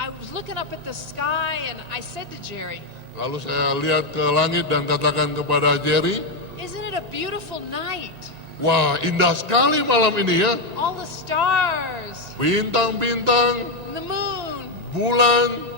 I was looking up at the sky and I said to Jerry, Lalu saya lihat ke langit dan katakan kepada Jerry, isn't it a beautiful night? wah indah sekali malam ini ya. All the stars, Bintang-bintang, the moon. bulan,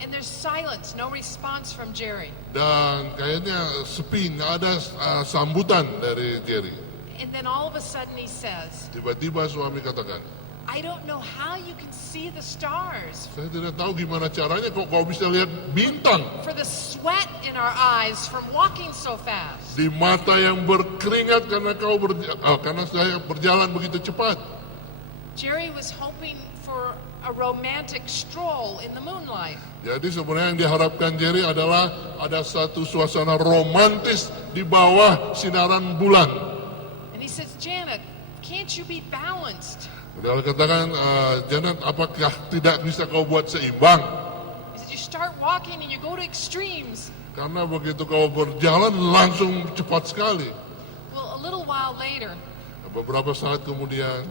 And there's silence, no response from Jerry. dan kayaknya sepi, nggak ada sambutan dari Jerry. And then all of a sudden he says, Tiba-tiba suami katakan, I don't know how you can see the stars. saya tidak tahu gimana caranya kok kau bisa lihat bintang. For the sweat in our eyes from walking so fast. Di mata yang berkeringat karena karena saya berjalan begitu cepat. Jerry was hoping for a romantic stroll in the moonlight. Jadi sebenarnya yang diharapkan Jerry adalah ada satu suasana romantis di bawah sinaran bulan. And he says, Janet, can't you be balanced? Dia katakan, Janet, apakah tidak bisa kau buat seimbang? He said, you start walking and you go to extremes. Karena begitu kau berjalan langsung cepat sekali. Well, a little while later, Beberapa saat kemudian,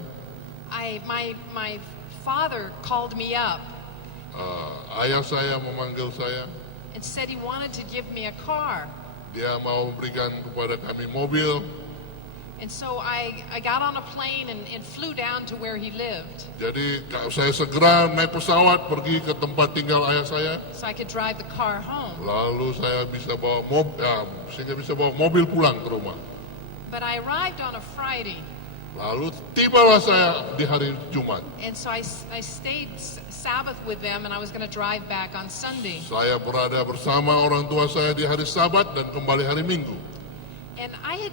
my father called me up ayah saya memanggil saya. and said he wanted to give me a car. Dia mau memberikan kepada kami mobil. And so I got on a plane and flew down to where he lived Jadi saya segera naik pesawat pergi ke tempat tinggal ayah saya. so I could drive the car home. Lalu saya bisa bawa sehingga bisa bawa mobil pulang ke rumah. But I arrived on a Friday, Lalu tibalah saya di hari Jumat. and so I stayed Sabbath with them, and I was going to drive back on Sunday. Saya berada bersama orang tua saya di hari Sabat dan kembali hari Minggu. And I had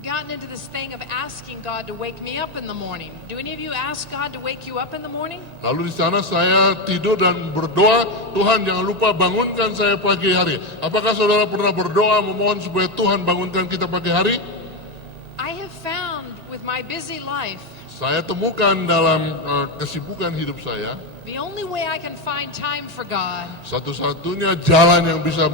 gotten into this thing of asking God to wake me up in the morning. Do any of you ask God to wake you up in the morning? Lalu di sana saya tidur dan berdoa, Tuhan jangan lupa bangunkan saya pagi hari. Apakah saudara pernah berdoa memohon supaya Tuhan bangunkan kita pagi hari? I have found with my busy life, Saya temukan dalam kesibukan hidup saya, the only way I can find time for God satu-satunya jalan yang bisa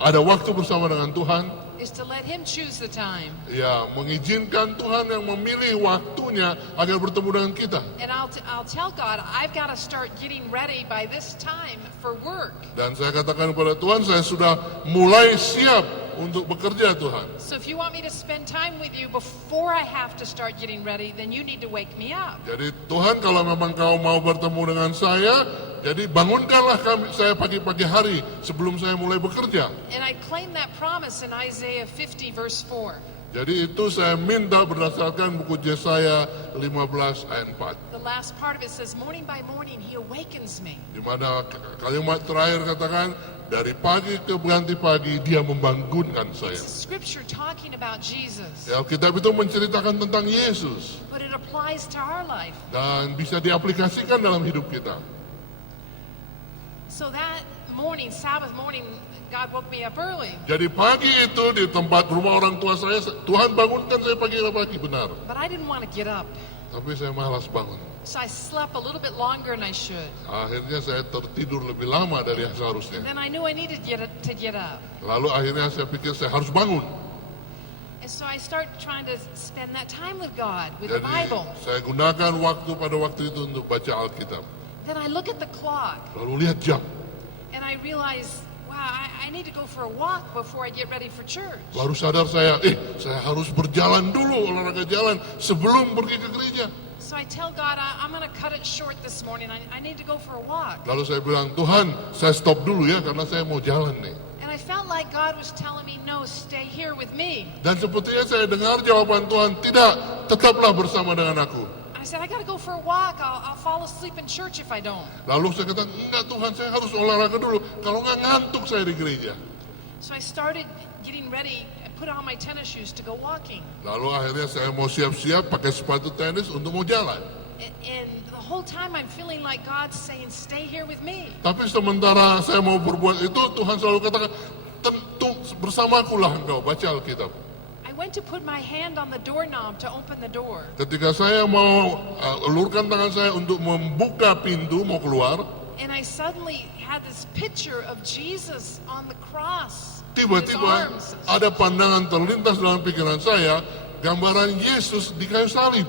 ada waktu bersama dengan Tuhan, is to let Him choose the time. ya mengizinkan Tuhan yang memilih waktunya agar bertemu dengan kita. And I'll tell God, I've got to start getting ready by this time for work. Dan saya katakan kepada Tuhan, saya sudah mulai siap untuk bekerja Tuhan. So if you want me to spend time with you before I have to start getting ready, then you need to wake me up. Jadi Tuhan kalau memang kau mau bertemu dengan saya, jadi bangunkanlah saya pagi-pagi hari sebelum saya mulai bekerja. And I claim that promise in Isaiah 50 verse 4. Jadi itu saya minta berdasarkan buku Yesaya 15 ayat 4. The last part of it says, morning by morning He awakens me. Di mana kalimat terakhir katakan, dari pagi ke ganti pagi dia membangunkan saya. It's a scripture talking about Jesus, Ya, Alkitab itu menceritakan tentang Yesus but it applies to our life. dan bisa diaplikasikan dalam hidup kita. So that morning, Sabbath morning, God woke me up early. Jadi pagi itu di tempat rumah orang tua saya, Tuhan bangunkan saya pagi-pagi, benar. But I didn't want to get up. Tapi saya malas bangun. So I slept a little bit longer than I should. Akhirnya saya tertidur lebih lama dari yang seharusnya. Then I knew I needed to get up. Lalu akhirnya saya pikir saya harus bangun. And so I started trying to spend that time with God, with the Jadi Bible. saya gunakan pada waktu itu untuk baca Alkitab. Then I look at the clock Lalu lihat jam. and I realize, wow, I need to go for a walk before I get ready for church. Baru sadar saya harus berjalan dulu, olahraga jalan sebelum pergi ke gereja. So I tell God, I'm going to cut it short this morning. I need to go for a walk. Lalu saya bilang, Tuhan, saya stop dulu ya karena saya mau jalan nih. And I felt like God was telling me, no, stay here with me. Dan sepertinya saya dengar jawaban Tuhan, tidak, tetaplah bersama dengan aku. I said, I got to go for a walk. I'll fall asleep in church if I don't. Lalu saya kata, enggak Tuhan, saya harus olahraga dulu. Kalau enggak ngantuk saya di gereja. So I started getting ready. I put on my tennis shoes to go walking. Lalu akhirnya saya mau siap-siap pakai sepatu tenis untuk mau jalan. And the whole time I'm feeling like God's saying, stay here with me. Tapi sementara saya mau berbuat itu, Tuhan selalu katakan, tentu bersamaku lah engkau, baca Alkitab. I went to put my hand on the doorknob to open the door. Ketika saya mau ulurkan tangan saya untuk membuka pintu, mau keluar, And I suddenly had this picture of Jesus on the cross. tiba-tiba ada pandangan terlintas dalam pikiran saya, gambaran Yesus di kayu salib.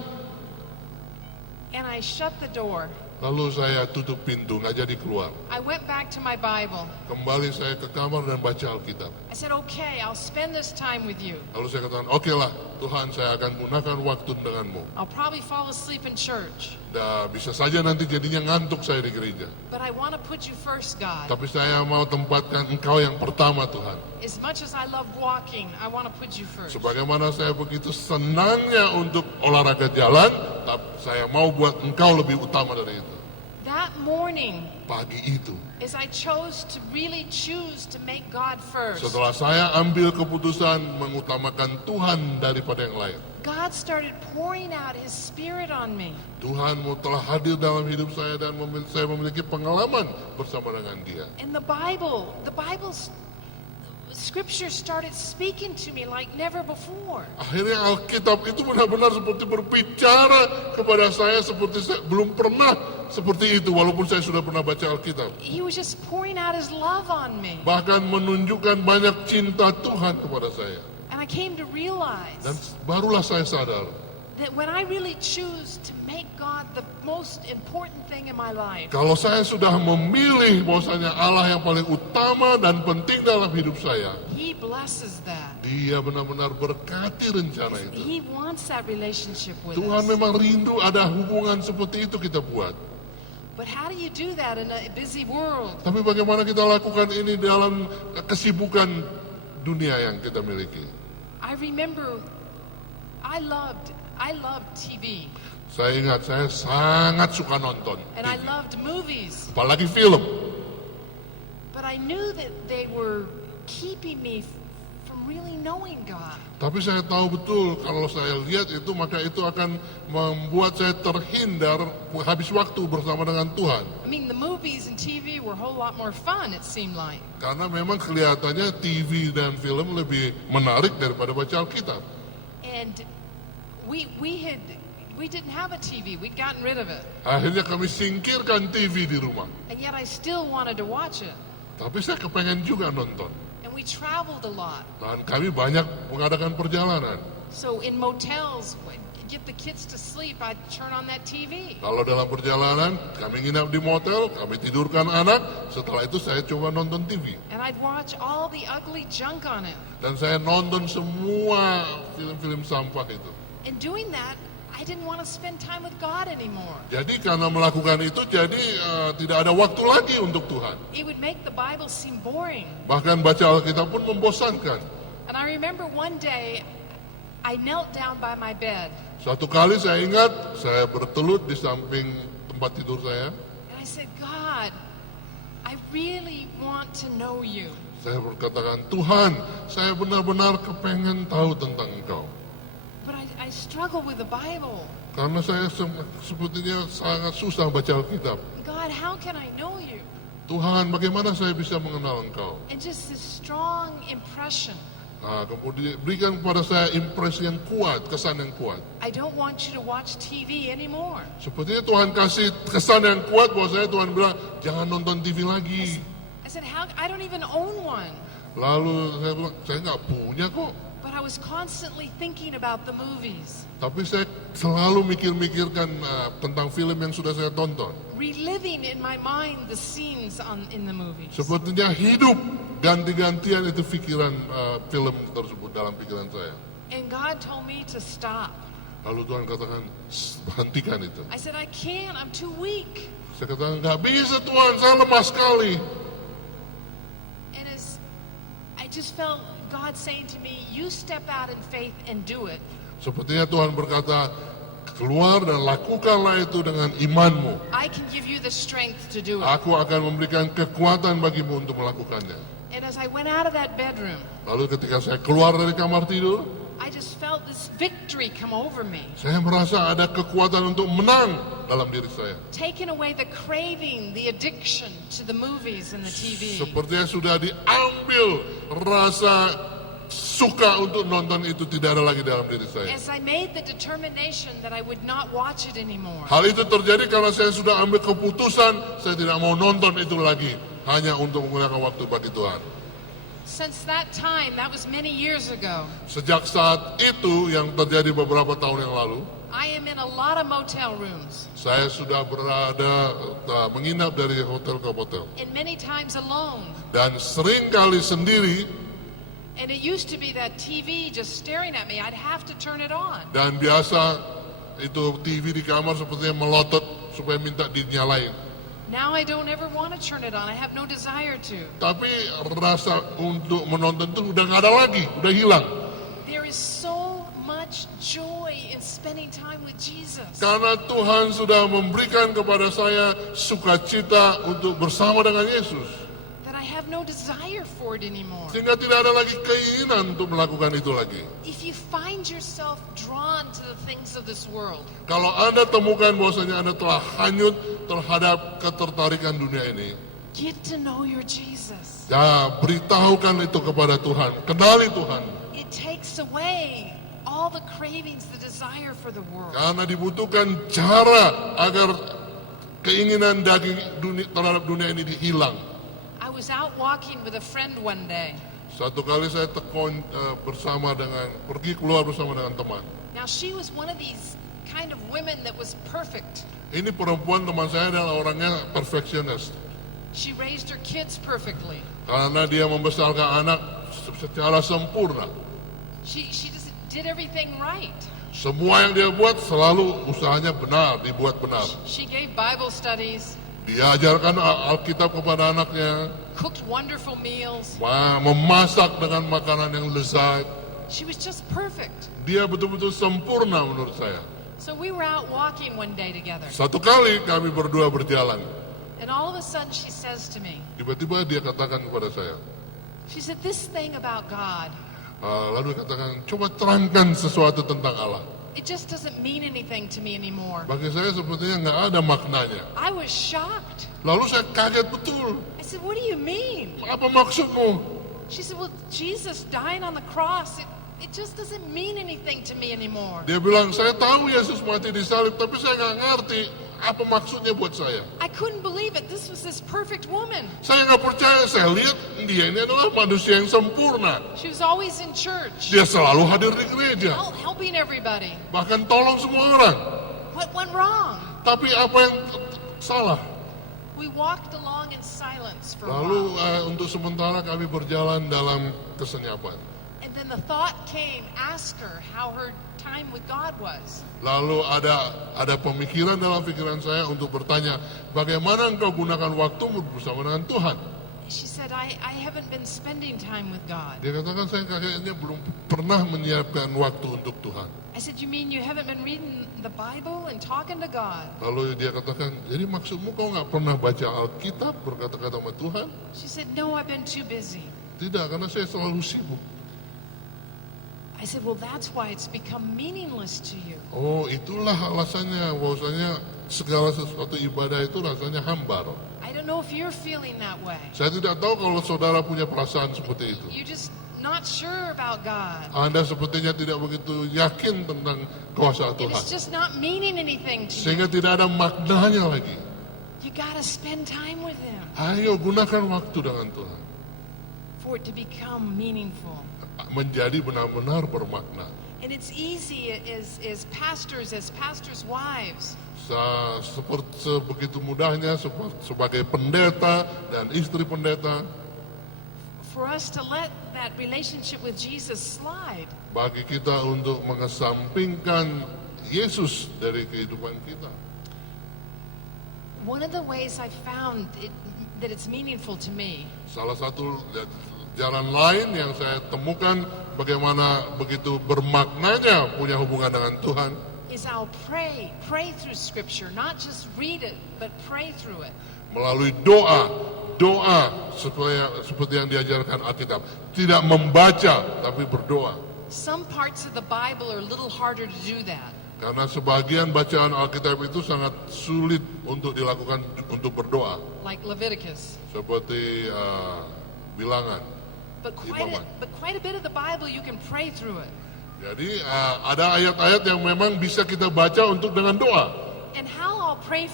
And I shut the door. Lalu saya tutup pintu, nggak jadi keluar. I went back to my Bible. Kembali saya ke kamar dan baca Alkitab. I said, okay, I'll spend this time with you. Lalu saya katakan, oke lah Tuhan, saya akan gunakan waktu denganmu. I'll probably fall asleep in church, Dan bisa saja nanti jadinya ngantuk saya di gereja. but I want to put you first, God. Tapi saya mau tempatkan Engkau yang pertama Tuhan. As much as I love walking, I want to put you first. Sebagaimana saya begitu senangnya untuk olahraga jalan, tapi saya mau buat Engkau lebih utama dari itu. That morning, Pagi itu, as I chose to really choose to make God first, setelah saya ambil keputusan mengutamakan Tuhan daripada yang lain, God started pouring out His Spirit on me. Tuhan telah hadir dalam hidup saya dan saya memiliki pengalaman bersama dengan Dia. And the Bible's Scripture started speaking to me like never before. Akhirnya Alkitab itu benar-benar seperti berbicara kepada saya seperti saya belum pernah seperti itu, walaupun saya sudah pernah baca Alkitab. He was just pouring out His love on me. Bahkan menunjukkan banyak cinta Tuhan kepada saya. And I came to Dan realize barulah saya sadar, that when I really choose to make God the most important thing in my life, kalau saya sudah memilih bahwasanya Allah yang paling utama dan penting dalam hidup saya, He blesses that. Dia benar-benar berkati rencana itu. He wants that relationship with Tuhan us. memang rindu ada hubungan seperti itu kita buat. But how do you do that in a busy world? Tapi bagaimana kita lakukan ini dalam kesibukan dunia yang kita miliki? I remember I loved TV, Saya ingat saya sangat suka nonton and I TV. loved movies, Apalagi film. but I knew that they were keeping me from really knowing God. Tapi saya tahu betul kalau saya lihat itu maka itu akan membuat saya terhindar habis waktu bersama dengan Tuhan. I mean, the movies and TV were a whole lot more fun, it seemed like. Karena memang kelihatannya TV dan film lebih menarik daripada baca Alkitab. And we didn't have a TV. We'd gotten rid of it. Akhirnya kami singkirkan TV di rumah. And yet I still wanted to watch it. Tapi saya kepengen juga nonton. And we traveled a lot. Dan kami banyak mengadakan perjalanan. So in motels, get the kids to sleep, I'd turn on that TV. Kalau dalam perjalanan, kami nginap di motel, kami tidurkan anak. Setelah itu saya coba nonton TV. And I'd watch all the ugly junk on it. Dan saya nonton semua film-film sampah itu. And doing that, I didn't want to spend time with God anymore. Jadi karena melakukan itu, jadi tidak ada waktu lagi untuk Tuhan. It would make the Bible seem boring. Bahkan baca Alkitab pun membosankan. And I remember one day, I knelt down by my bed. Suatu kali saya ingat, saya bertelut di samping tempat tidur saya. And I said, God, I really want to know you. Saya berkatakan, Tuhan, saya benar-benar kepengen tahu tentang Engkau. But I struggle with the Bible. Karena saya sepertinya sangat susah baca Alkitab. God, how can I know you? Tuhan, bagaimana saya bisa mengenal Engkau? And just this strong impression. Nah, kemudian berikan kepada saya impresi yang kuat, kesan yang kuat. I don't want you to watch TV anymore. Sepertinya Tuhan kasih kesan yang kuat bahwa Tuhan bilang, jangan nonton TV lagi. I said, how? I don't even own one. Lalu saya bilang, saya nggak punya kok. But I was constantly thinking about the movies, Tapi saya selalu mikir-mikirkan tentang film yang sudah saya tonton. reliving in my mind the scenes in the movies. Sepertinya hidup ganti-gantian itu pikiran film tersebut dalam pikiran saya. And God told me to stop. Lalu Tuhan katakan, hentikan itu. I said, I can't, I'm too weak. Saya katakan, nggak bisa Tuhan, saya lemah sekali. And as I just felt God saying to me, you step out in faith and do it. Sepertinya Tuhan berkata, keluar dan lakukanlah itu dengan imanmu. I can give you the strength to do it. Aku akan memberikan kekuatan bagimu untuk melakukannya. And as I went out of that bedroom, Lalu ketika saya keluar dari kamar tidur, I just felt this victory come over me. saya merasa ada kekuatan untuk menang dalam diri saya. Taking away the craving, the addiction to the movies and the TV. Sepertinya sudah diambil rasa suka untuk nonton itu tidak ada lagi dalam diri saya. As I made the determination that I would not watch it anymore. Hal itu terjadi karena saya sudah ambil keputusan, saya tidak mau nonton itu lagi, hanya untuk menggunakan waktu bagi Tuhan. Since that time, that was many years ago, Sejak saat itu yang terjadi beberapa tahun yang lalu, I am in a lot of motel rooms, Saya sudah menginap dari hotel ke hotel. and many times alone. Dan sering kali sendiri, And it used to be that TV just staring at me. I'd have to turn it on. dan biasa itu TV di kamar sepertinya melotot supaya minta dinyalain. Now I don't ever want to turn it on. I have no desire to. Tapi rasa untuk menonton itu udah nggak ada lagi, udah hilang. There is so much joy in spending time with Jesus. Karena Tuhan sudah memberikan kepada saya sukacita untuk bersama dengan Yesus. That I have no desire for it anymore. Sehingga tidak ada lagi keinginan untuk melakukan itu lagi. If you find yourself drawn to the things of this world, Kalau Anda temukan bahwasanya Anda telah hanyut terhadap ketertarikan dunia ini, get to know your Jesus. ya beritahukan itu kepada Tuhan, kenali Tuhan. It takes away all the cravings, the desire for the world. Karena dibutuhkan cara agar keinginan daging terhadap dunia ini hilang. I was out walking with a friend one day. Satu kali saya pergi keluar bersama dengan teman. Now she was one of these kind of women that was perfect. Ini perempuan teman saya adalah orangnya perfeksionis. She raised her kids perfectly. Karena dia membesarkan anak secara sempurna. She just did everything right. Semua yang dia buat selalu usahanya benar, dibuat benar. She gave Bible studies, Dia ajarkan Alkitab kepada anaknya, cooked wonderful meals. memasak dengan makanan yang lezat. She was just perfect. Dia betul-betul sempurna menurut saya. So we were out walking one day together. Satu kali kami berdua berjalan, And all of a sudden she says to me, tiba-tiba dia katakan kepada saya, she said, this thing about God, lalu dia katakan, coba terangkan sesuatu tentang Allah. it just doesn't mean anything to me anymore. Bagi saya sepertinya nggak ada maknanya. I was shocked. Lalu saya kaget betul. I said, what do you mean? Apa maksudmu? She said, well, Jesus dying on the cross, it just doesn't mean anything to me anymore. Dia bilang, saya tahu Yesus mati di salib, tapi saya nggak ngerti apa maksudnya buat saya. I couldn't believe it. This was this perfect woman. Saya nggak percaya, saya lihat dia ini adalah manusia yang sempurna. She was always in church, Dia selalu hadir di gereja, helping everybody. bahkan tolong semua orang. What went wrong? Tapi apa yang salah? We walked along in silence for a Lalu while. untuk sementara kami berjalan dalam kesenyapan. And then the thought came, ask her how her time with God was. Lalu ada pemikiran dalam pikiran saya untuk bertanya, bagaimana engkau gunakan waktumu bersama dengan Tuhan? She said, I haven't been spending time with God. Dia katakan, saya kayaknya belum pernah menyiapkan waktu untuk Tuhan. I said, you mean you haven't been reading the Bible and talking to God? Lalu dia katakan, jadi maksudmu kau nggak pernah baca Alkitab berkata-kata sama Tuhan? She said, no, I've been too busy. Tidak, karena saya selalu sibuk. I said, well, that's why it's become meaningless to you. Oh, itulah alasannya, bahwasanya segala sesuatu ibadah itu rasanya hambar. I don't know if you're feeling that way. Saya tidak tahu kalau saudara punya perasaan seperti itu. You're just not sure about God. Anda sepertinya tidak begitu yakin tentang kuasa And Tuhan. it's just not meaning anything to you. Sehingga tidak ada maknanya lagi. You gotta spend time with Him Ayo gunakan waktu dengan Tuhan. for it to become meaningful. Menjadi benar-benar bermakna. And it's easy as pastors wives, Sebegitu mudahnya sebagai pendeta dan istri pendeta, for us to let that relationship with Jesus slide. bagi kita untuk mengesampingkan Yesus dari kehidupan kita. One of the ways I found that it's meaningful to me Salah satu jalan lain yang saya temukan bagaimana begitu bermaknanya punya hubungan dengan Tuhan, is I'll pray through Scripture, not just read it, but pray through it. melalui doa seperti yang diajarkan Alkitab, tidak membaca tapi berdoa. Some parts of the Bible are a little harder to do that. Karena sebagian bacaan Alkitab itu sangat sulit untuk dilakukan untuk berdoa, Like Leviticus. seperti bilangan. But quite a bit of the Bible you can pray through it. Jadi ada ayat-ayat yang memang bisa kita baca untuk dengan doa. And how I'll pray